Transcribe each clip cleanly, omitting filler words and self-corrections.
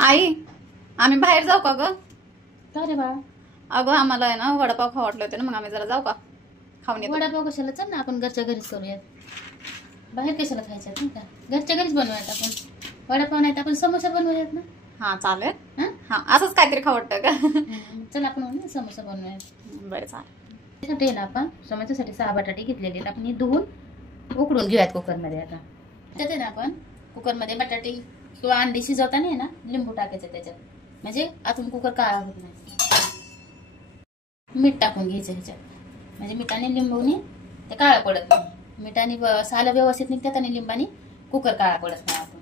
आई, आम्ही बाहेर जाऊ का ग? का रे बाळा? अगं आम्हाला आहे ना वडापाव खाऊ वाटले होते ना, मग आम्ही जरा जाऊ का? खाऊन येतो. वडापाव कशाला? चल ना आपण घरच्या घरीच करूयात. बाहेर कशाला खायचं नाही का? घरच्या घरीच बनवूयात आपण. वडापाव नाही तर आपण समोसा बनवूयात ना. हा चालेल. हा हा असंच काहीतरी खाऊ वाटतं का? चल आपण समोसा बनवूयात. बरं चालेल. त्यासाठी ना आपण समोसासाठी 6 बटाटे घेतलेले आहेत. आपण हे धुवून उकडून घेऊयात कुकरमध्ये. आता त्यात ना आपण कुकरमध्ये बटाटे किंवा अंडी शिजवताना आहे ना लिंबू टाकायचं त्याच्यात, म्हणजे आतून कुकर काळा होत नाही. मीठ टाकून घ्यायचं ह्याच्यात, म्हणजे मिठाने लिंबूने ते काळा पडत नाही. मिठाने सालं व्यवस्थित निघतात आणि लिंबाने कुकर काळा पडत नाही. आपण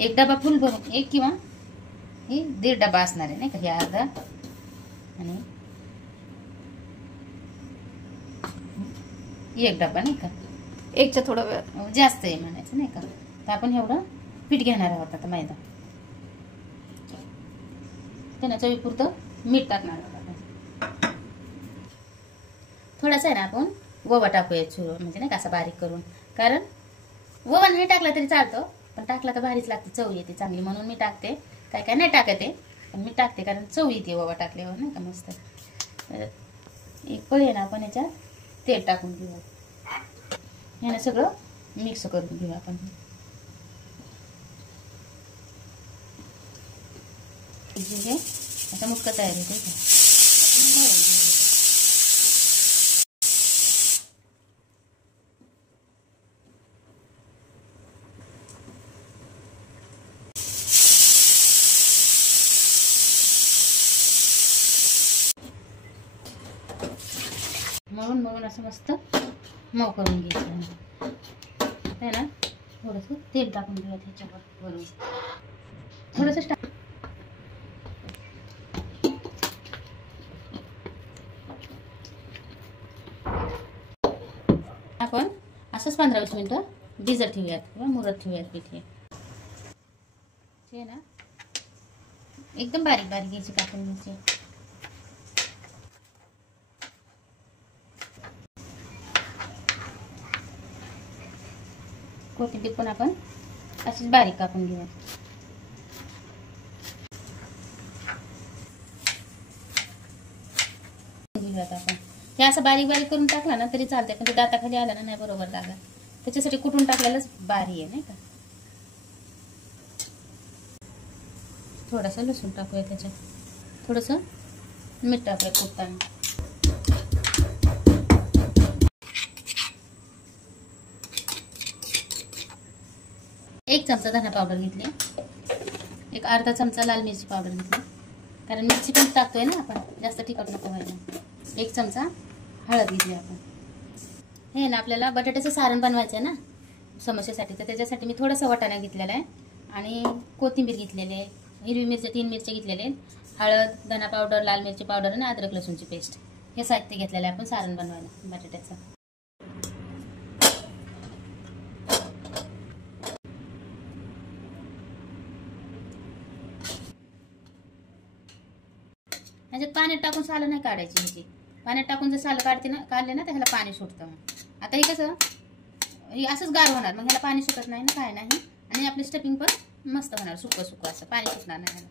एक डबा फुल भरून, एक किंवा हे 1.5 डबा असणार आहे नाही का, हे अर्धा आणि 1 डबा नाही का, एकच्या थोडं वेळ जास्त आहे म्हणायचं नाही का. तर आपण एवढं पीठ घेणार आहोत आता, मैदा. त्यांना चवीपुरतं मीठ टाकणार आहोत आपण. थोडासा आहे ना आपण ओवा टाकूया, म्हणजे नाही का असं बारीक करून. कारण ओवा नाही टाकला तरी चालतो, पण टाकला तर भारीच लागते, चव येते चांगली, म्हणून मी टाकते. काय काय नाही टाकते, पण मी टाकते कारण चव येते ओवा टाकल्यावर नाही का मस्त. एक पळी आहे ना आपण याच्यात तेल टाकून घेऊ. यानं सगळं मिक्स करून घेऊ आपण. आता मुटका तयार होते का. मळून असं मस्त मऊ करून घ्यायचं. आहे ना थोडंसं तेल टाकून घेऊया त्याच्यावर वरून, थोडंसं टाक. आपण असंच 15-20 मिनिटं भिजत ठेवूयात किंवा मुरत ठेवूयात पीठ. हे ना एकदम बारीक बारीक घ्यायची कापून मिरची. कोथिंबीर पण आपण अशीच बारीक कापून घेऊया. आपण हे असं बारीक बारीक करून टाकला ना तरी चालतंय, पण ते दाताखाली आलं ना नाही बरोबर लागत. त्याच्यासाठी कुठून टाकलेलंच भारी आहे नाही का. थोडासा लसूण टाकूया त्याच्यात, थोडंसं मीठ टाकूया कुटताना. एक चमचा धना पावडर घेतली, एक अर्धा चमचा लाल मिरची पावडर घेतली, कारण मिरची पण टाकतोय ना आपण, जास्त तिखट नको व्हायला. 1 चमचा हळद घेतली आपण. हे ना आपल्याला बटाट्याचं सारण बनवायचं आहे ना समोश्यासाठी, तर त्याच्यासाठी मी थोडासा वाटाणा घेतलेला आहे आणि कोथिंबीर घेतलेली आहे, हिरवी मिरची 3 मिरच्या घेतलेले आहेत, हळद, धना पावडर, लाल मिरची पावडर आणि अद्रक लसूणची पेस्ट. हे साहित्य घेतलेलं आहे आपण सारण बनवायला बटाट्याचं. ह्याच्यात पाण्यात टाकून सालं नाही काढायची. ह्याची पाण्यात टाकून जर सालं काढले ना तर ह्याला पाणी सुटतं. आता हे कसं हे असंच गार होणार, मग ह्याला पाणी सुटत नाही ना, काय नाही. आणि आपली स्टफिंग पण मस्त होणार, सुकं सुकं असं, पाणी सुटणार नाही ह्याला.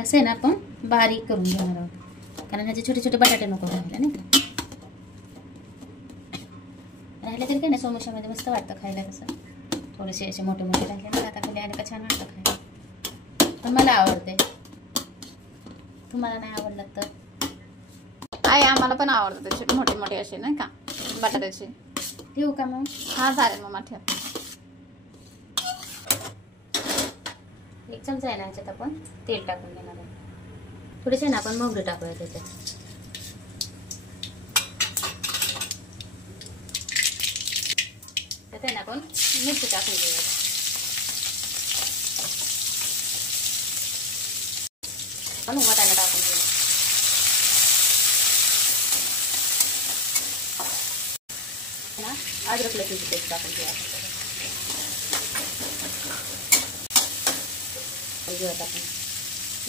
असं आहे ना आपण बारीक करून घेणार आहोत, कारण ह्याचे छोटे छोटे बटाटे नको राहायला नाही का. राहिले तरी काय नाही, समोशामध्ये मस्त वाटतं खायला. कसं थोडेसे असे मोठे मोठे राहिले ना आता खाली आले का छान वाटतं खायला. पण मला आवडते, तुम्हाला नाही आवडलं तर. आई आम्हाला पण आवडतं ते छोटे मोठे मोठे असे नाही का बटाट्याचे. ठेवू का मग? हा चालेल मग ठेव. 1 चमचा आहे ना ह्याच्यात आपण तेल टाकून देणार आहे. थोडेसे ना आपण मोहरी टाकूया त्याच्यात. त्यात आहे ना आपण मिरची टाकून घेऊया. आपण वाटाणा टाकून घेऊया. अद्रक लसूणची पेस्ट टाकून घेऊया. आपण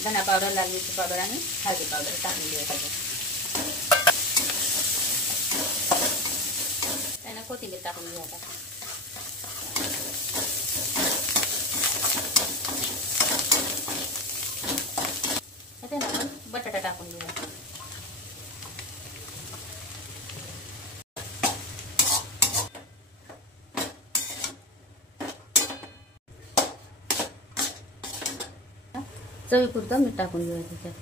धना पावडर, लाल मिरची पावडर आणि हळदी पावडर टाकून घेऊया. टाकून घेऊ आता. आता ना आपण बटाटा टाकून घेऊया. चवीपुरतं मीठ टाकून घेऊया त्याच्यात.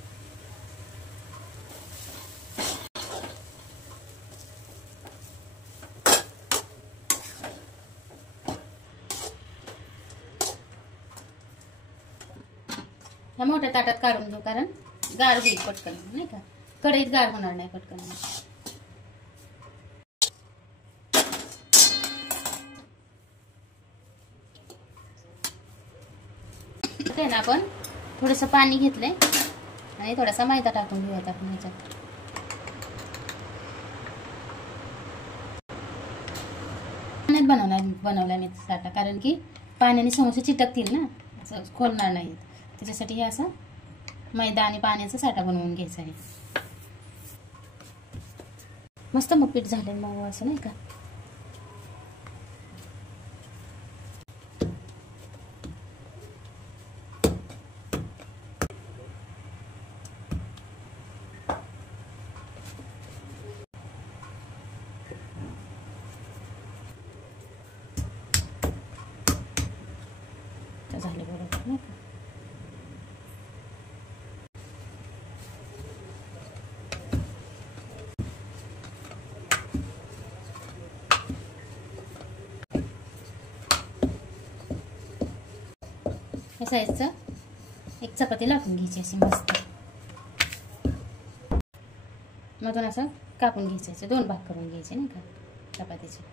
ह्या मोठ्या ताटात काढून घेऊ, कारण गार होईल पटकन, नाही का, कढईत गार होणार नाही पटकन. ते ना आपण थोडंसं पाणी घेतलंय आणि थोडासा मैदा टाकून घेऊयात आपण ह्याच्यात. बनवलाय मी साठा, कारण की पाण्याने समोसे चिटकतील ना, असं खोलणार नाही. त्याच्यासाठी हे असं मैदा आणि पाण्याचा साठा बनवून घ्यायचा आहे. मस्त मग पीठ झालं मग असं, नाही का. झाले बरोबर, नाही का. या साईजचं एक चपाती लाटून घ्यायची अशी मस्त, मधून असं कापून घ्यायचं, 2 भाग करून घ्यायचे, नाही का, चपातीचे.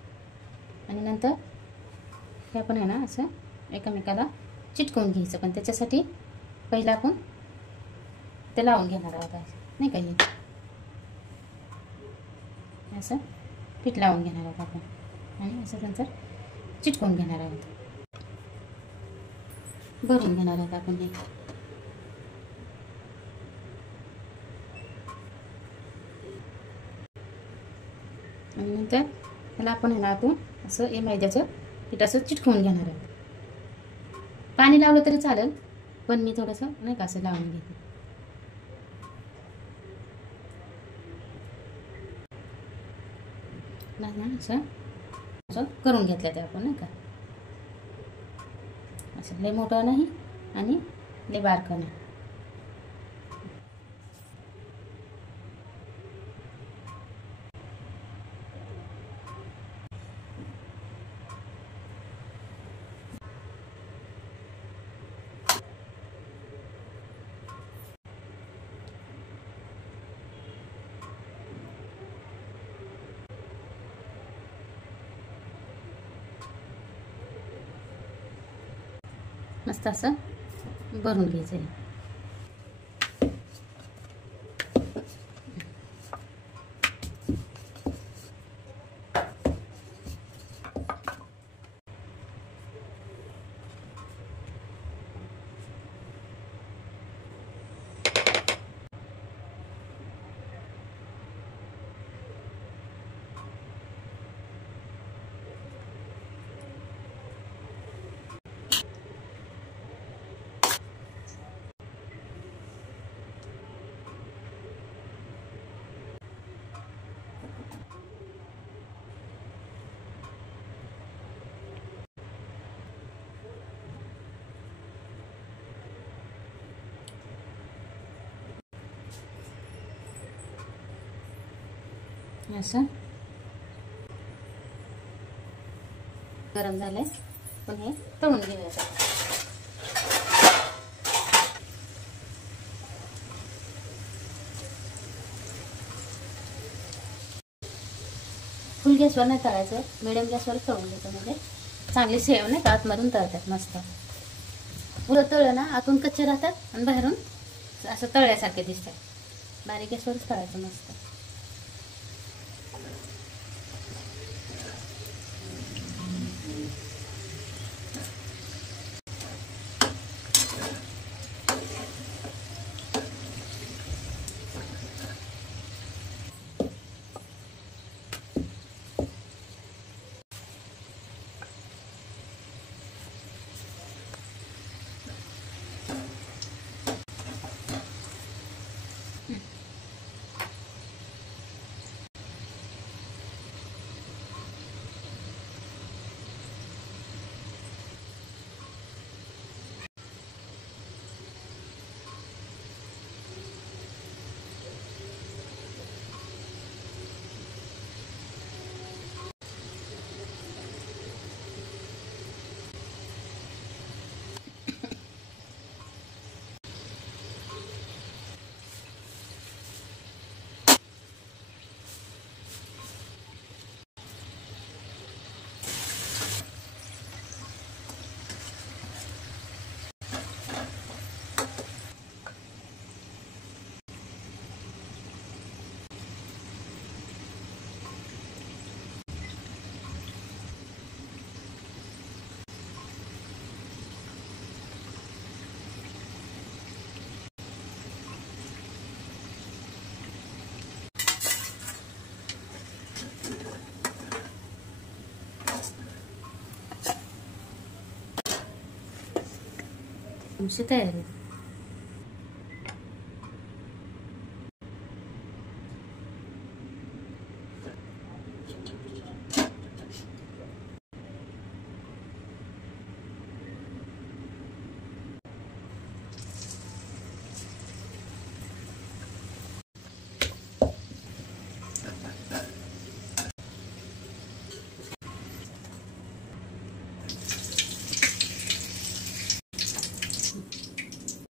आणि नंतर हे आपण आहे ना असं एकमेकाला चिटकवून घ्यायचं. पण त्याच्यासाठी पहिला आपण ते लावून घेणार आहोत, नाही का. हे असं पीठ लावून घेणार आहोत आपण आणि असं नंतर चिटकवून घेणार आहोत, भरून घेणार आहोत आपण हे. आणि नंतर त्याला आपण आहे ना आतून असं हे मैद्याचं पीठ असं चिटकवून घेणार आहोत. पाणी लावलं तरी चालेल, पण मी थोडंसं, नाही का, असं लावून घेते. नाही ना असं करून घेतलं ते आपण, नाही का. असं लय मोठं नाही आणि लय बारकं नाही. मस्त असं भरून घ्यायचं आहे. असं गरम झालंय, पण हे तळून घेऊया. फुल गॅसवर नाही तळायचं, मिडियम गॅसवर तळून घ्यायचं, म्हणजे चांगली सेव, नाही का, आतमधून तळतात मस्त. पुरं तळलं ना आतून कच्चे राहतात आणि बाहेरून असं तळल्यासारखे दिसतात. बारीक गॅसवरच तळायचं मस्त. आमची तयारी.